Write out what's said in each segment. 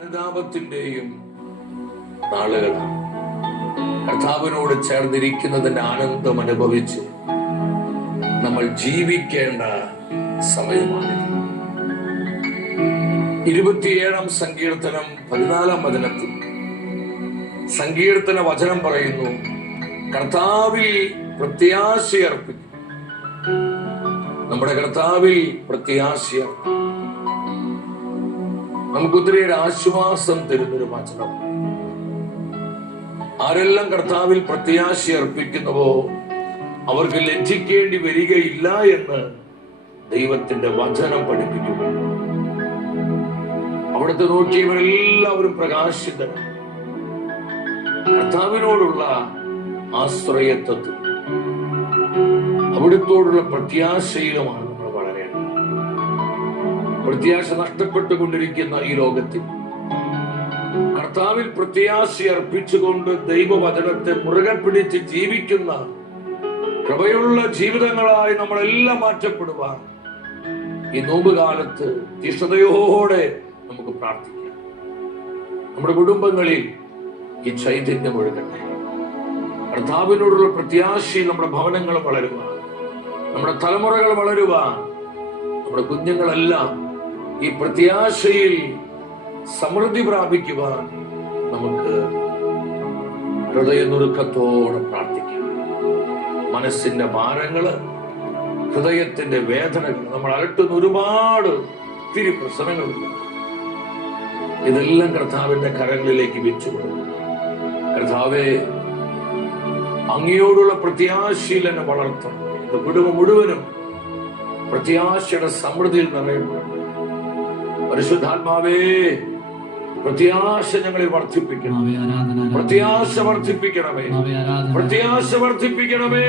അനുതാപത്തിന്റെയും നാളുകളാണ്. കർത്താവിനോട് ചേർന്നിരിക്കുന്നതിന്റെ ആനന്ദം അനുഭവിച്ച് നമ്മൾ ജീവിക്കേണ്ട സമയമാണ്. 27-ാം സങ്കീർത്തനം 14-ാം വചനത്തിൽ സങ്കീർത്തന വചനം പറയുന്നു, കർത്താവിൽ പ്രത്യാശയർപ്പിക്കും. നമ്മുടെ കർത്താവിൽ പ്രത്യാശയർപ്പിക്കും. നമുക്ക് ഒത്തിരിയുടെ ആശ്വാസം തരുന്നൊരു വചനം. ആരെല്ലാം കർത്താവിൽ പ്രത്യാശ അർപ്പിക്കുന്നുവോ അവർക്ക് ലജ്ജിക്കേണ്ടി വരികയില്ല എന്ന് ദൈവത്തിന്റെ വചനം പഠിപ്പിക്കുന്നു. അവിടുത്തെ നോക്കിയവരെല്ലാവരും പ്രകാശിതരാണ്. കർത്താവിനോടുള്ള ആശ്രയത്വത്തിൽ അവിടുത്തോടുള്ള പ്രത്യാശയിലുമാണ് നമ്മൾ വളരേണ്ടത്. പ്രത്യാശ നഷ്ടപ്പെട്ടുകൊണ്ടിരിക്കുന്ന ഈ ലോകത്തിൽ കർത്താവിൽ പ്രത്യാശ അർപ്പിച്ചുകൊണ്ട് ദൈവവചനത്തെ മുറുകെ പിടിച്ച് ജീവിക്കുന്ന കൃപയുള്ള ജീവിതങ്ങളായി നമ്മളെല്ലാം മാറ്റപ്പെടുവാൻ ഈ നോമ്പുകാലത്ത് തീഷ്ണതയോടെ നമുക്ക് പ്രാർത്ഥിക്കാം. നമ്മുടെ കുടുംബങ്ങളിൽ ഈ ചൈതന്യം ഒഴുകട്ടെ. കർത്താവിനോടുള്ള പ്രത്യാശയിൽ നമ്മുടെ ഭവനങ്ങൾ വളരുവാൻ, നമ്മുടെ തലമുറകൾ വളരുവാൻ, നമ്മുടെ കുഞ്ഞുങ്ങളെല്ലാം ഈ പ്രത്യാശയിൽ സമൃദ്ധി പ്രാപിക്കുവാൻ നമുക്ക് ഹൃദയനുറുക്കത്തോടെ പ്രാർത്ഥിക്കാം. മനസ്സിന്റെ ഭാരങ്ങള്, ഹൃദയത്തിന്റെ വേദനകൾ, നമ്മൾ അലട്ടുന്ന ഒരുപാട് ഒത്തിരി പ്രശ്നങ്ങളുണ്ട്. ഇതെല്ലാം കർത്താവിന്റെ കരങ്ങളിലേക്ക് വെച്ചുകൊടുക്കും. കർത്താവേ, അങ്ങയോടുള്ള പ്രത്യാശയിൽ എന്നെ വളർത്തണം. ഇത് കുടുംബം മുഴുവനും പ്രത്യാശയുടെ സമൃദ്ധിയിൽ നിറയപ്പെടും. പരിശുദ്ധാത്മാവേ, പ്രത്യാശ ഞങ്ങളിൽ വർദ്ധിപ്പിക്കണം. പ്രത്യാശ വർദ്ധിപ്പിക്കണമേ. പ്രത്യാശ വർദ്ധിപ്പിക്കണമേ.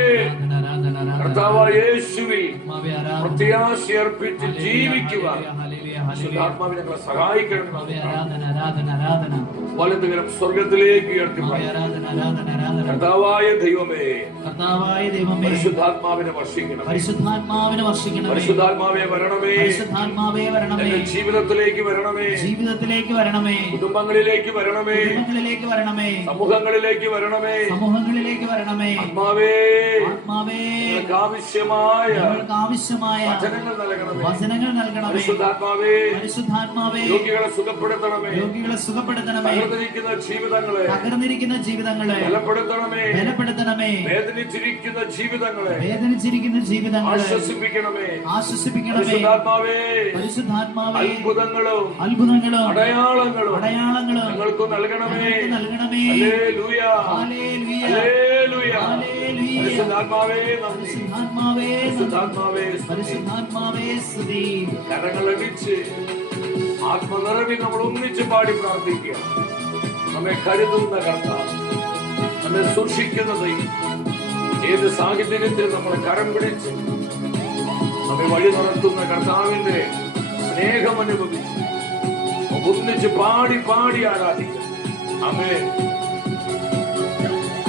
കർത്താവായ യേശുവിൽ പ്രത്യാശ അർപ്പിച്ച് ജീവിക്കുവാൻ പരിശുദ്ധാത്മാവേ ഞങ്ങളെ സഹായിക്കണം. വലതുകരം സ്വർഗത്തിലേക്ക് ഉയർത്തി കർത്താവായ ദൈവമേ, പരിശുദ്ധാത്മാവിനെ വർഷിക്കണം. പരിശുദ്ധാത്മാവേ വരണമേ. എന്റെ ജീവിതത്തിലേക്ക് വരണമേ. കുടുംബങ്ങളിലേക്ക് വരണമേ. സമൂഹങ്ങളിലേക്ക് വരണമേ. ആത്മാവേ, ആവശ്യമായ വചനങ്ങൾ നൽകണമേ. പരിശുദ്ധാത്മാവേ, രോഗികളെ സുഖപ്പെടുത്തണമേ. തകർന്നിരിക്കുന്ന ജീവിതങ്ങളെ ബലപ്പെടുത്തണമേ. വേദനിച്ചിരിക്കുന്ന ജീവിതങ്ങളെ ആശ്വസിപ്പിക്കണമേ. പരിശുദ്ധാത്മാവേ, അത്ഭുതങ്ങളും അടയാളങ്ങളും ഞങ്ങൾക്ക് നൽകണമേ. Hallelujah, hallelujah. പരിശുദ്ധാത്മാവേ സ്തുതി. കരങ്ങളടിച്ച് ആത്മനിറവിൽ നമ്മൾ ഒന്നിച്ച് പാടി പ്രാർത്ഥിക്കുക. നമ്മെ കരുതുന്ന കർത്താവ്, നമ്മെ സൂക്ഷിക്കുന്ന ദൈവം, ഏത് സാഹചര്യത്തിൽ നമ്മളെ കരം പിടിച്ച് നമ്മെ വഴി നടത്തുന്ന കർത്താവിന്റെ സ്നേഹം അനുഭവിച്ച് ഒന്നിച്ച് പാടി ആരാധിക്കുക. ആമേൻ.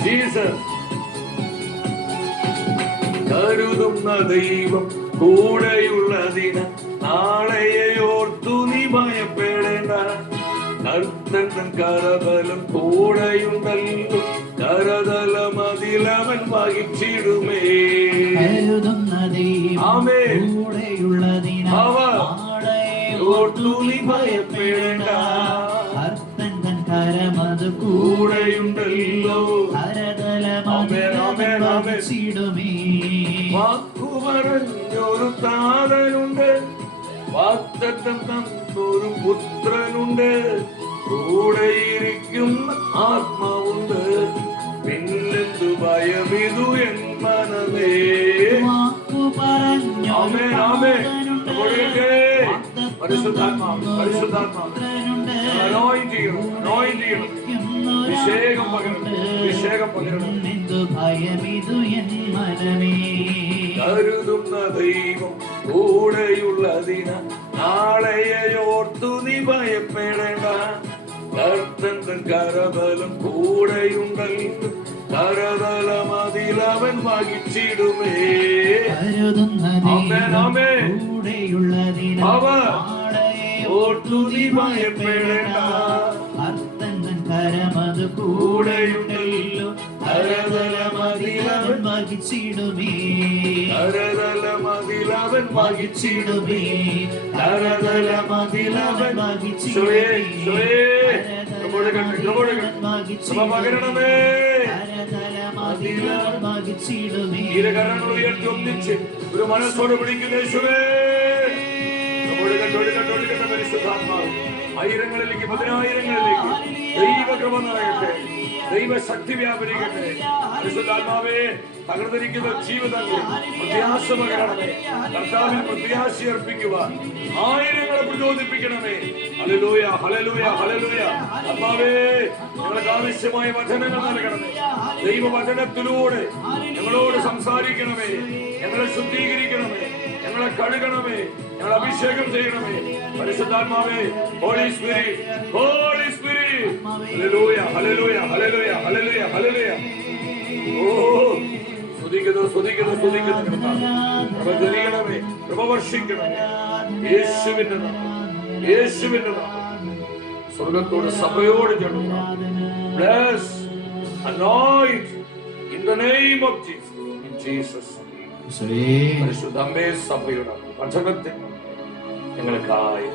ജീസസ്. കരുതുന്ന ദൈവം കൂടെയുള്ളതിന് നാളെയെ ഓർത്തു നീ ഭയപ്പെടേണ്ട. കർത്തൻ കരതലം കൂടെയുണ്ടല്ലോ, കരതലം അതിലവൻ വഹിച്ചിടുമേ. ആമേൻ. അവർ ഓർത്തു നീ ഭയപ്പെടേണ്ട. കരമത് കൂടെയുണ്ടല്ലോ, വാക്കുപറഞ്ഞൊരു താതനുണ്ട്, വാഗ്ദത്തം തന്നൊരു പുത്രനുണ്ട്, കൂടെയിരിക്കുന്ന ആത്മാവുണ്ട്, പിന്നെന്തു ഭയമിതു എൻ മനമേ. പരിശുദ്ധാത്മാവ് കരുതുന്ന ദൈവം കൂടെയുള്ളതിന് നാളെയോർത്തു നീ ഭയപ്പെടേണ്ട. കർത്തൻ കരബലം കൂടെയുണ്ടല്ലോ, കരതലം അതിലവൻ വഹിച്ചിടുമേ. ആമേൻ, ആമേൻ. അവർ ഓർത്തു നീ ഭയപ്പെടേണ്ട. അത് കൂടെയുണ്ടല്ലോ. ധരതലമതിലവൻ വഹിച്ചിടുമേ, ധരതലമതിലവൻ വഹിച്ചിടുമേ, ധരതലമതിലവൻ വഹിച്ചിടുമേ, പകരണമേ. ധരതലമതിലവൻ വഹിച്ചിടുമേ. കരങ്ങൾ ഉയർത്തി ഒന്നിച്ച് ഒരു മനസ്സോട് വിളിക്കുന്ന യേശുവേ. പരിശുദ്ധാത്മാവ് ആയിരങ്ങളിലേക്ക്, പതിനായിരങ്ങളിലേക്ക് ദൈവകൃപ നിറയട്ടെ, ദൈവശക്തി വ്യാപരിക്കട്ടെ. പരിശുദ്ധാത്മാവേ, തകർന്നിരിക്കുന്ന ജീവിതത്തിൽ പ്രത്യാശ പകരണമേ. കർത്താവിൽ പ്രത്യാശ അർപ്പിക്കുവാൻ ആയിരങ്ങളെ പ്രചോദിപ്പിക്കണമേ. ഹല്ലേലൂയ, ഹല്ലേലൂയ, ഹല്ലേലൂയ. ആത്മാവേ, ഞങ്ങൾക്ക് ആവശ്യമായ വചനങ്ങൾ നൽകണമേ. ദൈവവചനത്തിലൂടെ ഞങ്ങളോട് സംസാരിക്കണമേ, ഞങ്ങളെ ശുദ്ധീകരിക്കണമേ, ഞങ്ങളെ കഴുകണമേ, ഞങ്ങളെ അഭിഷേകം ചെയ്യണമേ. പരിശുദ്ധാത്മാവേ, ഹോളി സ്പിരിറ്റ്, ഹോളി സ്പിരിറ്റ്. ഹല്ലേലൂയ, ഹല്ലേലൂയ, ഹല്ലേലൂയ, ഹല്ലേലൂയ, ഹല്ലേലൂയ. ഓ, സ്തുതിക്കുന്നു, സ്തുതിക്കുന്നു, സ്തുതിക്കുന്നു. കൃപ ചൊരിയണമേ, കൃപ വർഷിക്കണമേ. യേശുവിന്റെ നാമം, യേശുവിന്റെ നാമം. സ്വർഗ്ഗത്തോട് സഭയോട് ചേർന്ന് bless, anoint in the name of Jesus. In Jesus' name. പരിശുദ്ധ അമ്മേ, സഭയുടെ വചനത്തിൽ ഞങ്ങൾക്കായി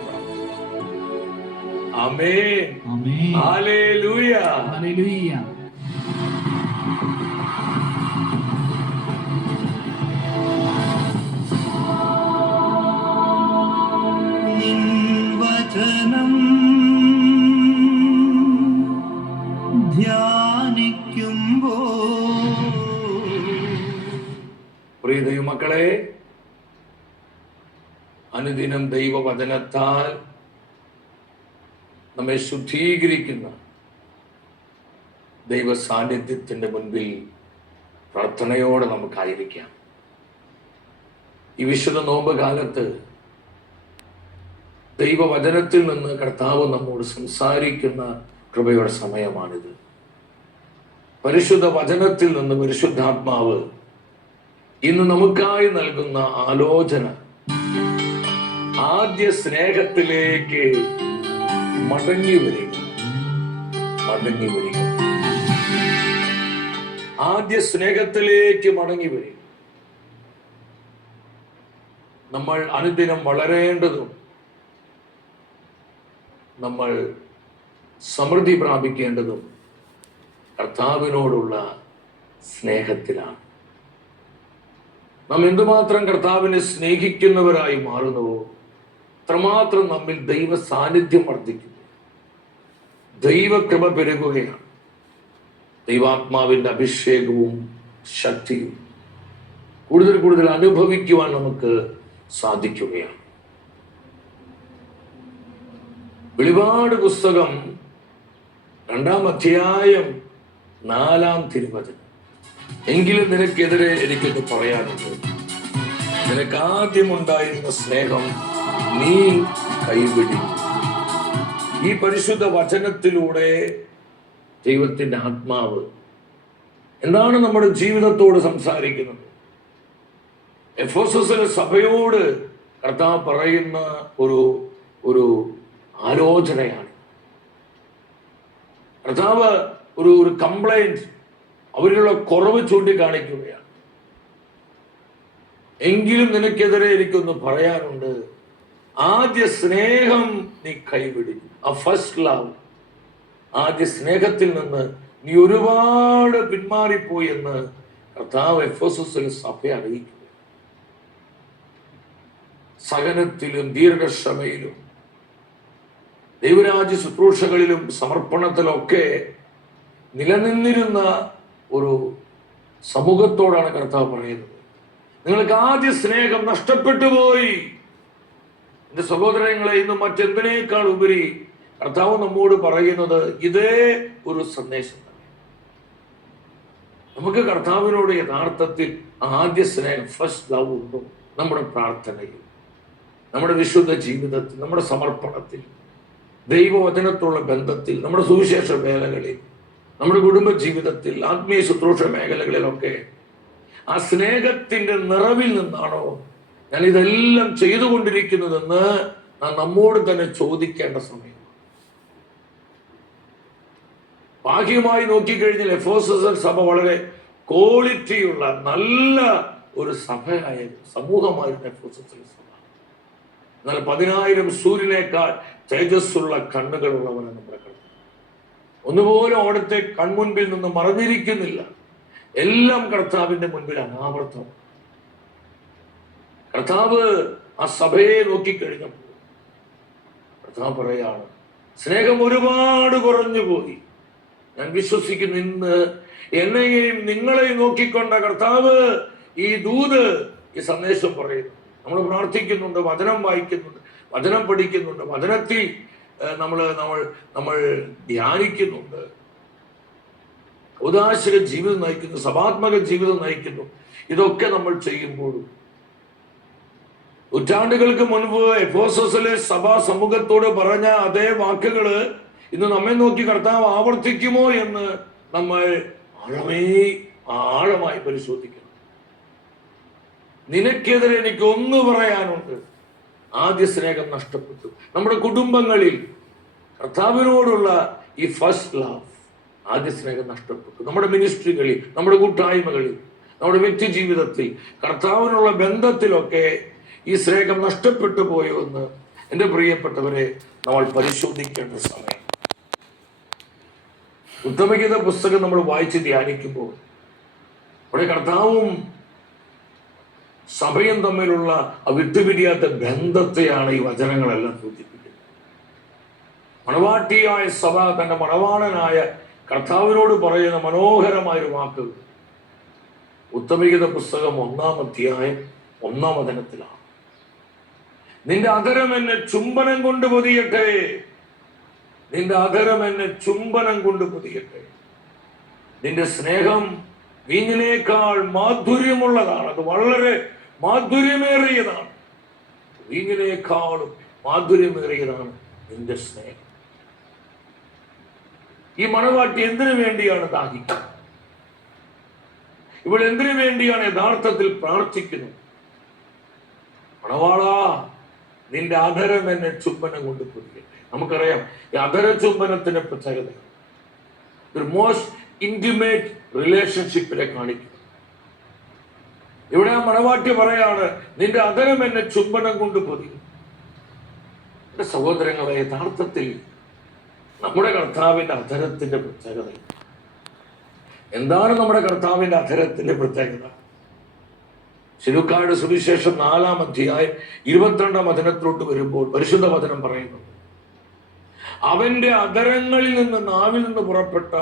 ആമേൻ. Hallelujah, hallelujah. വചനം ധ്യാനിക്കുമ്പോ പ്രിയ ദൈവമക്കളെ, അനുദിനം ദൈവവചനത്താൽ നമ്മെ ശുദ്ധീകരിക്കുന്ന ദൈവ സാന്നിധ്യത്തിന്റെ മുൻപിൽ പ്രാർത്ഥനയോടെ നമുക്കായിരിക്കാം. ഈ വിശുദ്ധ നോമ്പ് കാലത്ത് ദൈവവചനത്തിൽ നിന്ന് കർത്താവ് നമ്മോട് സംസാരിക്കുന്ന കൃപയുടെ സമയമാണിത്. പരിശുദ്ധ വചനത്തിൽ നിന്ന് പരിശുദ്ധാത്മാവ് ഇന്ന് നമുക്കായി നൽകുന്ന ആലോചന ആദ്യ സ്നേഹത്തിലേക്ക് മടങ്ങി വരിക, മടങ്ങി വരിക, ആദ്യ സ്നേഹത്തിലേക്ക് മടങ്ങി വരിക. നമ്മൾ അനുദിനം വളരേണ്ടതും നമ്മൾ സമൃദ്ധി പ്രാപിക്കേണ്ടതും കർത്താവിനോടുള്ള സ്നേഹത്തിലാണ്. നാം എന്തുമാത്രം കർത്താവിനെ സ്നേഹിക്കുന്നവരായി മാറുന്നുവോ അത്രമാത്രം നമ്മിൽ ദൈവ സാന്നിധ്യം വർദ്ധിക്കുന്നു, ദൈവകൃപ പെരുകുകയാണ്, ദൈവാത്മാവിന്റെ അഭിഷേകവും ശക്തിയും കൂടുതൽ കൂടുതൽ അനുഭവിക്കുവാൻ നമുക്ക് സാധിക്കുകയാണ്. വെളിപാട് പുസ്തകം 2-ാം അധ്യായം 4-ാം തിരുവചനം. എങ്കിലും നിനക്കെതിരെ എനിക്കൊന്ന് പറയാനുണ്ട്. നിനക്ക് ആദ്യമുണ്ടായിരുന്ന സ്നേഹം നീ കൈവിടി. ഈ പരിശുദ്ധ വചനത്തിലൂടെ ദൈവത്തിന്റെ ആത്മാവ് എന്താണ് നമ്മുടെ ജീവിതത്തോട് സംസാരിക്കുന്നത്? എഫെസോസിലെ സഭയോട് കർത്താവ് പറയുന്ന ഒരു ആലോചനയാണ്. കർത്താവ് ഒരു കംപ്ലൈന്റ്, അവരിലുള്ള കുറവ് ചൂണ്ടിക്കാണിക്കുകയാണ്. എങ്കിലും നിനക്കെതിരെ എനിക്കൊന്ന് പറയാനുണ്ട്. ആദ്യ സ്നേഹം നീ കൈവിടി. ആ ഫസ്റ്റ് ലവ്, ആദ്യ സ്നേഹത്തിൽ നിന്ന് നീ ഒരുപാട് പിന്മാറിപ്പോയി എന്ന് കർത്താവ് എഫെസോസിലെ സഭയെ അറിയിക്കുക. സഹനത്തിലും ദീർഘക്ഷമയിലും ദൈവരാജ്യ ശുശ്രൂഷകളിലും സമർപ്പണത്തിലൊക്കെ നിലനിന്നിരുന്ന ഒരു സമൂഹത്തോടാണ് കർത്താവ് പറയുന്നത്. നിങ്ങൾക്ക് ആദ്യ സ്നേഹം നഷ്ടപ്പെട്ടു പോയി. എന്റെ സഹോദരങ്ങളെ, ഇന്ന് മറ്റെന്തിനേക്കാൾ ഉപരി കർത്താവ് നമ്മോട് പറയുന്നത് ഇതേ ഒരു സന്ദേശം തന്നെ. നമുക്ക് കർത്താവിനോട് യഥാർത്ഥത്തിൽ ആദ്യ സ്നേഹം, ഫസ്റ്റ് ലവ് ഉണ്ടോ? നമ്മുടെ പ്രാർത്ഥനയിൽ, നമ്മുടെ വിശുദ്ധ ജീവിതത്തിൽ, നമ്മുടെ സമർപ്പണത്തിൽ, ദൈവവചനത്തോടുള്ള ബന്ധത്തിൽ, നമ്മുടെ സുവിശേഷ വേലകളിൽ, നമ്മുടെ കുടുംബ ജീവിതത്തിൽ, ആത്മീയ ശുശ്രൂഷ മേഖലകളിലൊക്കെ ആ സ്നേഹത്തിന്റെ നിറവിൽ നിന്നാണോ ഞാൻ ഇതെല്ലാം ചെയ്തുകൊണ്ടിരിക്കുന്നതെന്ന് നാം നമ്മോട് തന്നെ ചോദിക്കേണ്ട സമയം. ബാഹ്യമായി നോക്കിക്കഴിഞ്ഞാൽ എഫേസസ് സഭ വളരെ ക്വാളിറ്റിയുള്ള നല്ല ഒരു സഭയായിരുന്നു, സമൂഹമായിരുന്നു എഫേസസ് സഭ. എന്നാൽ 10,000 സൂര്യനേക്കാൾ തേജസ്സുള്ള കണ്ണുകളുള്ളവനാണ് നമ്മുടെ കർത്താവ്. ഒന്നുപോലും അവിടുത്തെ കൺമുൻപിൽ നിന്ന് മറഞ്ഞിരിക്കുന്നില്ല. എല്ലാം കർത്താവിന്റെ മുൻപിൽ അനാവർത്തം. കർത്താവ് ആ സഭയെ നോക്കിക്കഴിഞ്ഞപ്പോൾ കർത്താവ് പറയാണ്, സ്നേഹം ഒരുപാട് കുറഞ്ഞു പോയി. ഞാൻ വിശ്വസിക്കുന്നു ഇന്ന് എന്നെയും നിങ്ങളെയും നോക്കിക്കൊണ്ട കർത്താവ് ഈ ദൂത്, ഈ സന്ദേശം പറയുന്നു. നമ്മൾ പ്രാർത്ഥിക്കുന്നുണ്ട്, വചനം വായിക്കുന്നുണ്ട്, വചനം പഠിക്കുന്നുണ്ട്, വചനത്തിൽ നമ്മൾ ധ്യാനിക്കുന്നുണ്ട്, ഔദാശിക ജീവിതം നയിക്കുന്നു, സഭാത്മക ജീവിതം നയിക്കുന്നു. ഇതൊക്കെ നമ്മൾ ചെയ്യുമ്പോഴും നൂറ്റാണ്ടുകൾക്ക് മുൻപ് എഫേസസിലെ സഭാ സമൂഹത്തോട് പറഞ്ഞ അതേ വാക്കുകള് ഇന്ന് നമ്മെ നോക്കി കർത്താവ് ആവർത്തിക്കുമോ എന്ന് നമ്മൾ ആഴമായി പരിശോധിക്കണം. നിനക്കെതിരെ എനിക്ക് ഒന്ന് പറയാനുണ്ട്, ആദ്യ സ്നേഹം നഷ്ടപ്പെട്ടു. നമ്മുടെ കുടുംബങ്ങളിൽ കർത്താവിനോടുള്ള ഈ ഫസ്റ്റ് ലവ്, ആദ്യ സ്നേഹം നഷ്ടപ്പെട്ടു. നമ്മുടെ മിനിസ്ട്രികളിൽ, നമ്മുടെ കൂട്ടായ്മകളിൽ, നമ്മുടെ വ്യക്തി ജീവിതത്തിൽ, കർത്താവിനുള്ള ബന്ധത്തിലൊക്കെ ഈ സ്നേഹം നഷ്ടപ്പെട്ടു പോയോ എന്ന് എൻ്റെ പ്രിയപ്പെട്ടവരെ നമ്മൾ പരിശോധിക്കേണ്ട സമയം. ഉത്തമഗീത പുസ്തകം നമ്മൾ വായിച്ച് ധ്യാനിക്കുമ്പോൾ അവിടെ കർത്താവും സഭയും തമ്മിലുള്ള വിട്ടുപിരിയാത്ത ബന്ധത്തെയാണ് ഈ വചനങ്ങളെല്ലാം സൂചിപ്പിക്കുന്നത്. മണവാട്ടിയായ സഭ തന്റെ മണവാളനായ കർത്താവിനോട് പറയുന്ന മനോഹരമായൊരു വാക്ക് ഉത്തമഗീത പുസ്തകം 1-ാം അധ്യായം 1-ാം വചനത്തിലാണ്. നിന്റെ അധരം എന്നെ ചുംബനം കൊണ്ട് പൊതിയട്ടെ, നിന്റെ അധരം എന്നെ ചുംബനം കൊണ്ട് പൊതിയട്ടെ. നിന്റെ സ്നേഹം വീഞ്ഞിനേക്കാൾ മാധുര്യമുള്ളതാണ്, അത് വളരെ മാധുര്യമേറിയതാണ്. വീഞ്ഞിനേക്കാളും മാധുര്യമേറിയതാണ് നിന്റെ സ്നേഹം. ഈ മണവാട്ടി എന്തിനു വേണ്ടിയാണ് ദാഹിക്കുന്നത്? ഇവൾ എന്തിനു വേണ്ടിയാണ് യഥാർത്ഥത്തിൽ പ്രാർത്ഥിക്കുന്നത്? മണവാളാ, നിന്റെ അധരം എന്നെ ചുംബനം കൊണ്ട് പൊതിയട്ടെ. നമുക്കറിയാം ഈ അധര ചുംബനത്തിന്റെ പ്രത്യേകത ഒരു മോസ്റ്റ് ഇന്റിമേറ്റ് റിലേഷൻഷിപ്പിനെ കാണിക്കുന്നു. ഇവിടെ ആ മണവാട്ടി പറയാണ്, നിന്റെ അധരം എന്നെ ചുംബനം കൊണ്ട് പൊതിയും. എന്റെ സഹോദരങ്ങളെ, യഥാർത്ഥത്തിൽ നമ്മുടെ കർത്താവിന്റെ അധരത്തിന്റെ പ്രത്യേകത എന്താണ്? നമ്മുടെ കർത്താവിന്റെ അധരത്തിന്റെ പ്രത്യേകത ശിലുക്കായുടെ സുവിശേഷം 4-ാം അധ്യായം 22-ാം വചനത്തിലോട്ട് വരുമ്പോൾ പരിശുദ്ധ വചനം പറയുന്നു, അവന്റെ അധരങ്ങളിൽ നിന്ന്, നാവിൽ നിന്ന് പുറപ്പെട്ട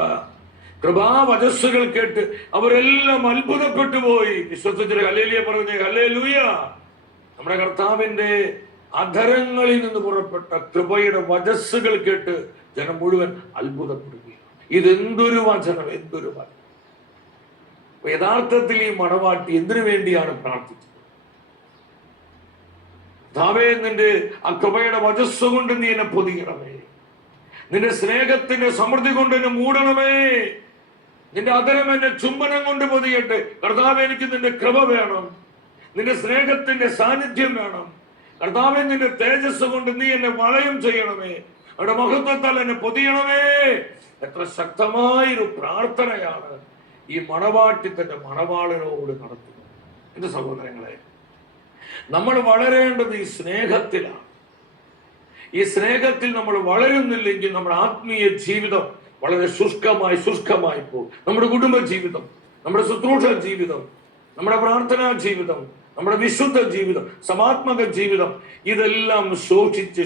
കൃപാവചസ്സുകൾ കേട്ട് അവരെല്ലാം അത്ഭുതപ്പെട്ടു പോയി. വിശ്വസിച്ചിട്ട് ഹല്ലേലൂയ പറഞ്ഞേ, ഹല്ലേലൂയ. നമ്മുടെ കർത്താവിന്റെ അധരങ്ങളിൽ നിന്ന് പുറപ്പെട്ട കൃപയുടെ വചസ്സുകൾ കേട്ട് ജനം മുഴുവൻ അത്ഭുതപ്പെടുകയാണ്. ഇതെന്തൊരു വചനം, എന്തൊരു വചനം! യഥാർത്ഥത്തിൽ ഈ മണവാട്ടി എന്തിനു വേണ്ടിയാണ് പ്രാർത്ഥിച്ചത്? കർത്താവേ, നിന്റെ ആ കൃപയുടെ വചസ്സ് കൊണ്ട് നീ എന്നെ പൊതിയണമേ, നിന്റെ സ്നേഹത്തിന്റെ സമൃദ്ധി കൊണ്ട് എന്നെ മൂടണമേ, നിന്റെ അധരം എന്നെ ചുംബനം കൊണ്ട് പൊതിയട്ടെ. കർത്താവേ, എനിക്ക് നിന്റെ കൃപ വേണം, നിന്റെ സ്നേഹത്തിന്റെ സാന്നിധ്യം വേണം. കർത്താവേ, നിന്റെ തേജസ് കൊണ്ട് നീ എന്നെ വളയം ചെയ്യണമേ, അവിടെ മഹത്വത്താൽ എന്നെ പൊതിയണമേ. എത്ര ശക്തമായൊരു പ്രാർത്ഥനയാണ് ഈ മണവാട്ടി തന്റെ മണവാളനോട് നടത്തുന്നത്. എന്റെ സഹോദരങ്ങളെ, നമ്മൾ വളരേണ്ടത് ഈ സ്നേഹത്തിലാണ്. ഈ സ്നേഹത്തിൽ നമ്മൾ വളരുന്നില്ലെങ്കിൽ നമ്മുടെ ആത്മീയ ജീവിതം വളരെ ശുഷ്കമായി പോകും. നമ്മുടെ കുടുംബ ജീവിതം, നമ്മുടെ ശുശ്രൂഷ ജീവിതം, നമ്മുടെ പ്രാർത്ഥനാ ജീവിതം, നമ്മുടെ വിശുദ്ധ ജീവിതം, സമാത്മക ജീവിതം, ഇതെല്ലാം ശോഷിച്ച്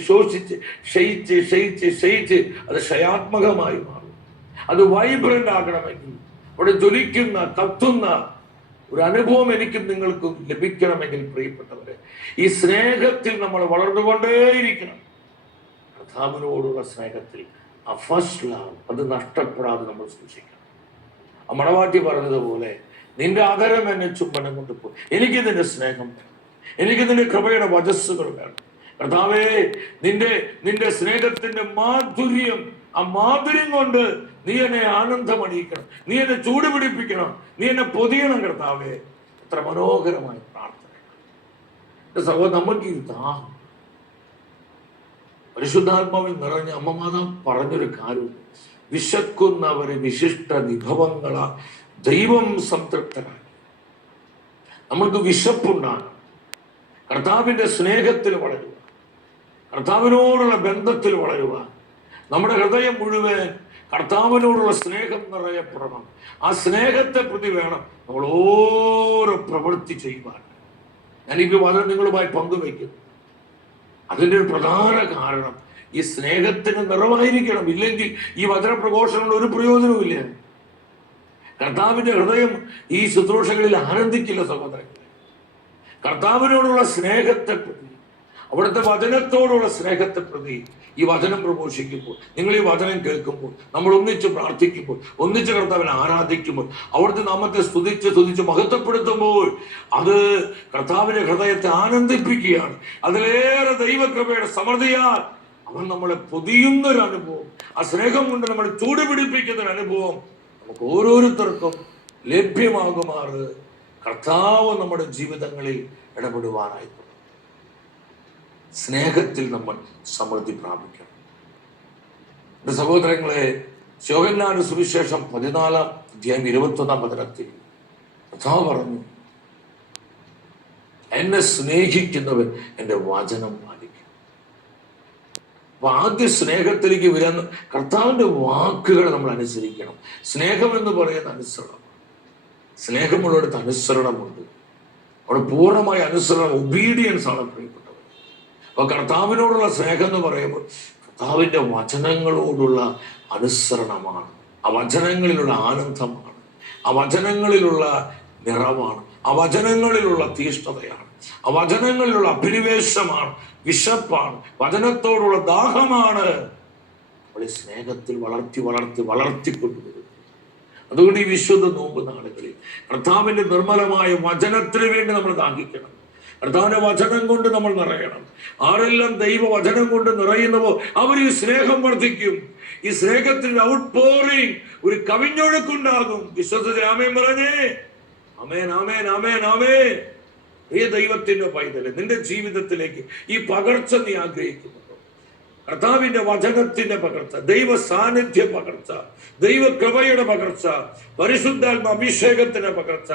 ക്ഷയിച്ച് അത് ക്ഷയാത്മകമായി മാറും. അത് വൈബ്രന്റ് ആകണമെങ്കിൽ, അവിടെ ജ്വലിക്കുന്ന കത്തുന്ന ഒരു അനുഭവം എനിക്കും നിങ്ങൾക്കും ലഭിക്കണമെങ്കിൽ, പ്രിയപ്പെട്ടവരെ, ഈ സ്നേഹത്തിൽ നമ്മൾ വളർന്നുകൊണ്ടേയിരിക്കണം. കർത്താവിനോടുള്ള സ്നേഹത്തിൽ ആ ഫസ്റ്റ് ലവ് അത് നഷ്ടപ്പെടാതെ നമ്മൾ സൂക്ഷിക്കണം. ആ മണവാട്ടി പറഞ്ഞതുപോലെ, നിന്റെ അധരം എന്നെ ചുംബനം കൊണ്ടുപോയി. എനിക്ക് നിന്റെ സ്നേഹം വേണം, എനിക്ക് നിന്റെ കൃപയുടെ വചസ്സുകൾ വേണം. കർത്താവേ, നിന്റെ സ്നേഹത്തിന്റെ മാധുര്യം, ആ മാധുര്യം കൊണ്ട് നീ എന്നെ ആനന്ദമണിയിക്കണം, നീ എന്നെ ചൂടുപിടിപ്പിക്കണം, നീ എന്നെ പൊതിയണം. കർത്താവേ, എത്ര മനോഹരമായ പ്രാർത്ഥന! എന്റെ സഹോദരൻ, നമുക്ക് ഈ ദാഹം പരിശുദ്ധാത്മാവിൽ നിറഞ്ഞ അമ്മമാതാ പറഞ്ഞൊരു കാര്യം, വിശക്കുന്നവര് വിശിഷ്ട വിഭവങ്ങളാ ദൈവം സംതൃപ്തനാണ്. നമ്മൾക്ക് വിശപ്പുണ്ടാണ് കർത്താവിന്റെ സ്നേഹത്തിൽ വളരുക, കർത്താവിനോടുള്ള ബന്ധത്തിൽ വളരുക. നമ്മുടെ ഹൃദയം മുഴുവൻ കർത്താവിനോടുള്ള സ്നേഹം നിറയപ്പെടണം. ആ സ്നേഹത്തെ പ്രതി വേണം നമ്മൾ ഓരോ പ്രവൃത്തി ചെയ്യുവാൻ. ഞാനിപ്പോൾ വളരെ നിങ്ങളുമായി പങ്കുവയ്ക്കുന്നു. അതിൻ്റെ ഒരു പ്രധാന കാരണം ഈ സ്നേഹത്തിന് നിറവായിരിക്കണം. ഇല്ലെങ്കിൽ ഈ വചനപ്രഘോഷങ്ങൾ ഒരു പ്രയോജനവുമില്ല. കർത്താവിന്റെ ഹൃദയം ഈ ശുശ്രൂഷകളിൽ ആനന്ദിക്കില്ല സഹോദരങ്ങളെ. കർത്താവിനോടുള്ള സ്നേഹത്തെ പ്രതി, അവിടുത്തെ വചനത്തോടുള്ള സ്നേഹത്തെ പ്രതി ഈ വചനം പ്രഘോഷിക്കുമ്പോൾ, നിങ്ങൾ ഈ വചനം കേൾക്കുമ്പോൾ, നമ്മൾ ഒന്നിച്ച് പ്രാർത്ഥിക്കുമ്പോൾ, ഒന്നിച്ച് കർത്താവിനെ ആരാധിക്കുമ്പോൾ, അവിടുത്തെ നാമത്തെ സ്തുതിച്ച് മഹത്വപ്പെടുത്തുമ്പോൾ അത് കർത്താവിന്റെ ഹൃദയത്തെ ആനന്ദിപ്പിക്കുകയാണ്. അതിലേറെ ദൈവകൃപയുടെ സമൃദ്ധിയാൽ അവൻ നമ്മളെ പൊതിയുന്ന ഒരു അനുഭവം, ആ സ്നേഹം കൊണ്ട് നമ്മളെ ചൂടുപിടിപ്പിക്കുന്ന ഒരു അനുഭവം നമുക്ക് ഓരോരുത്തർക്കും ലഭ്യമാകുമാറ് കർത്താവ് നമ്മുടെ ജീവിതങ്ങളിൽ ഇടപെടുവാനായി. സ്നേഹത്തിൽ നമ്മൾ സമൃദ്ധി പ്രാപിക്കണം. എന്റെ സഹോദരങ്ങളെ, യോഹന്നാന്റെ സുവിശേഷം 14:21 കർത്താവ് പറഞ്ഞു, എന്നെ സ്നേഹിക്കുന്നവൻ എൻ്റെ വചനം പാലിക്കും. അപ്പൊ ആദ്യ സ്നേഹത്തിലേക്ക് വരുന്ന കർത്താവിന്റെ വാക്കുകൾ നമ്മൾ അനുസരിക്കണം. സ്നേഹം എന്ന് പറയുന്ന അനുസരണം. സ്നേഹമുള്ളിടത്ത് അനുസരണമുണ്ട്. അവിടെ പൂർണ്ണമായ അനുസരണം, ഒബീഡിയൻസ് ആണ് പ്രിയപ്പെട്ടത്. അപ്പൊ കർത്താവിനോടുള്ള സ്നേഹം എന്ന് പറയുമ്പോൾ കർത്താവിന്റെ വചനങ്ങളോടുള്ള അനുസരണമാണ്. ആ വചനങ്ങളിലുള്ള ആനന്ദമാണ്, ആ വചനങ്ങളിലുള്ള നിറവാണ്, ആ വചനങ്ങളിലുള്ള തീഷ്ണതയാണ്, ആ വചനങ്ങളിലുള്ള അഭിനിവേശമാണ്, വിശപ്പാണ്, വചനത്തോടുള്ള ദാഹമാണ്. നമ്മൾ ഈ സ്നേഹത്തിൽ വളർത്തിക്കൊണ്ടുവരും. അതുകൊണ്ട് ഈ വിശുദ്ധ നോമ്പ് നാളുകളിൽ കർത്താവിന്റെ നിർമ്മലമായ വചനത്തിന് വേണ്ടി നമ്മൾ ദാഹിക്കണം. കർത്താവിന്റെ വചനം കൊണ്ട് നമ്മൾ നിറയണം. ആരെല്ലാം ദൈവ വചനം കൊണ്ട് നിറയുന്നവോ അവർ ഈ സ്നേഹം വർദ്ധിക്കും. ഈ സ്നേഹത്തിന്റെ ഔട്ട് പോറിങ് ഒരു കവിഞ്ഞൊഴുക്കുണ്ടാകും. വിശ്വസിച്ച് ആമേൻ പറഞ്ഞേ. ആമേൻ, ആമേൻ, ആമേൻ, ആമേൻ. ഈ ദൈവത്തിന്റെ പൈതല്, നിന്റെ ജീവിതത്തിലേക്ക് ഈ പകർച്ച നീ ആഗ്രഹിക്കുന്നുണ്ടോ? കർത്താവിന്റെ വചനത്തിന്റെ പകർച്ച, ദൈവ സാന്നിധ്യ പകർച്ച, ദൈവ കൃപയുടെ പകർച്ച, പരിശുദ്ധാത്മ അഭിഷേകത്തിന്റെ പകർച്ച,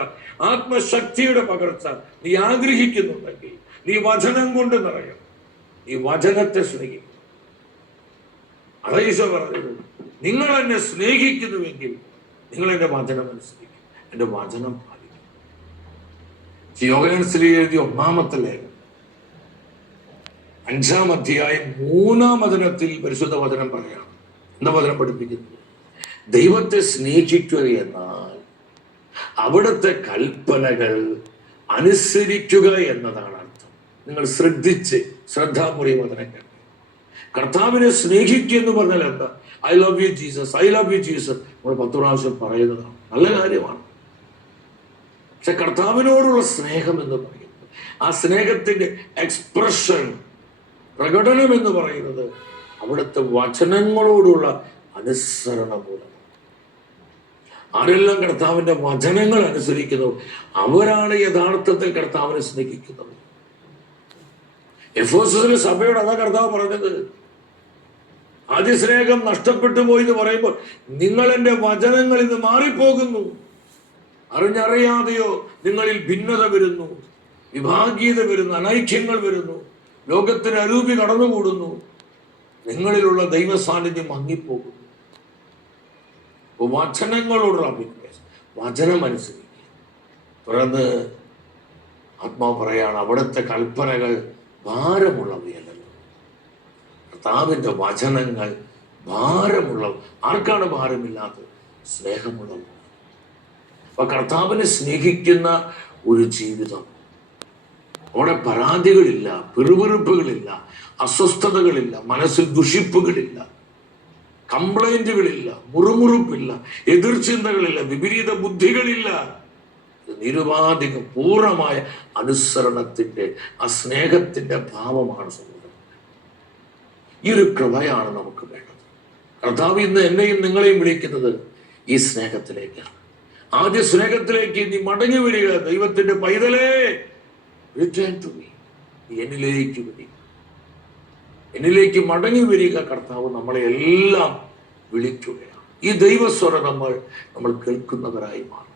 ആത്മശക്തിയുടെ പകർച്ച നീ ആഗ്രഹിക്കുന്നുണ്ടെങ്കിൽ നീ വചനം കൊണ്ട് നിറയും. ഈ വചനത്തെ സ്നേഹിക്കും. ഈശോ പറഞ്ഞത്, നിങ്ങൾ എന്നെ സ്നേഹിക്കുന്നുവെങ്കിൽ നിങ്ങൾ എന്റെ വചനം അനുസരിക്കും, എന്റെ വചനം പാലിക്കും. യോഹന്നാൻ എഴുതിയ 1-ാമത്തെ ലേഖനം 5-ാം അധ്യായം 3-ാം വചനത്തിൽ പരിശുദ്ധ വചനം പറയാണ്. എന്താ വചനം പഠിപ്പിക്കുന്നത്? ദൈവത്തെ സ്നേഹിക്കുക എന്നാൽ അവിടുത്തെ കൽപ്പനകൾ അനുസരിക്കുക എന്നതാണ് അർത്ഥം. നിങ്ങൾ ശ്രദ്ധാപൂർവ്വം വചനം കേൾക്കുക. കർത്താവിനെ സ്നേഹിക്കുക എന്ന് പറഞ്ഞാൽ എന്താ? I love you Jesus, I love you Jesus നമ്മൾ 10 പ്രാവശ്യം പറയുന്നതാണ്, നല്ല കാര്യമാണ്. പക്ഷെ കർത്താവിനോടുള്ള സ്നേഹം എന്ന് പറയുന്നത്, ആ സ്നേഹത്തിന്റെ എക്സ്പ്രഷൻ, പ്രകടനം എന്ന് പറയുന്നത് അവിടുത്തെ വചനങ്ങളോടുള്ള അനുസരണം മൂലം. ആരെല്ലാം കർത്താവിന്റെ വചനങ്ങൾ അനുസരിക്കുന്നു അവരാണ് യഥാർത്ഥത്തിൽ കർത്താവിനെ സ്നേഹിക്കുന്നത്. എഫേസസിലെ സഭയോട് അതാ കർത്താവ് പറഞ്ഞത്. ആദ്യ സ്നേഹം നഷ്ടപ്പെട്ടു പോയി എന്ന് പറയുമ്പോൾ നിങ്ങൾ എന്റെ വചനങ്ങളിൽ നിന്ന് മാറിപ്പോകുന്നു. അറിഞ്ഞറിയാതെയോ നിങ്ങളിൽ ഭിന്നത വരുന്നു, വിഭാഗീയത വരുന്നു, അനൈക്യങ്ങൾ വരുന്നു, ലോകത്തിന് അരൂപി കടന്നുകൂടുന്നു, നിങ്ങളിലുള്ള ദൈവ സാന്നിധ്യം മങ്ങിപ്പോകുന്നു. വചനങ്ങളോടുള്ള അഭിനിവേശം, വചനം അനുസരിക്കുക. തുടർന്ന് ആത്മാവ് പറയാണ്, അവിടുത്തെ കൽപ്പനകൾ ഭാരമുള്ളവയല്ലല്ലോ. കർത്താവിന്റെ വചനങ്ങൾ ഭാരമുള്ള, ആർക്കാണ് ഭാരമില്ലാത്തത്? സ്നേഹമുള്ളവ. അപ്പൊ കർത്താവിനെ സ്നേഹിക്കുന്ന ഒരു ജീവിതം, അവിടെ പരാതികളില്ല, പിറുപിറുപ്പുകളില്ല, അസ്വസ്ഥതകളില്ല, മനസ്സിൽ ദുഷിപ്പുകളില്ല, കംപ്ലൈന്റുകളില്ല, മുറുമുറുപ്പില്ല, എതിർചിന്തകളില്ല, വിപരീത ബുദ്ധികളില്ല. നിരുപാധികം പൂർണ്ണമായ അനുസരണത്തിന്റെ, ആ സ്നേഹത്തിന്റെ ഭാവമാണ് സഹോദരൻ. ഈ ഒരു കൃപയാണ് നമുക്ക് വേണ്ടത്. കർത്താവ് ഇന്ന് എന്നെയും നിങ്ങളെയും വിളിക്കുന്നത് ഈ സ്നേഹത്തിലേക്കാണ്. ആദ്യ സ്നേഹത്തിലേക്ക് നീ മടങ്ങി വരിക. ദൈവത്തിന്റെ പൈതലേ, റിട്ടേൺ ടു മീ. എന്നിലേക്ക് വരിക, എന്നിലേക്ക് മടങ്ങി വരിക. കർത്താവ് നമ്മളെ എല്ലാം വിളിക്കുകയാണ്. ഈ ദൈവസ്വരം നമ്മൾ കേൾക്കുന്നവരായി മാറും.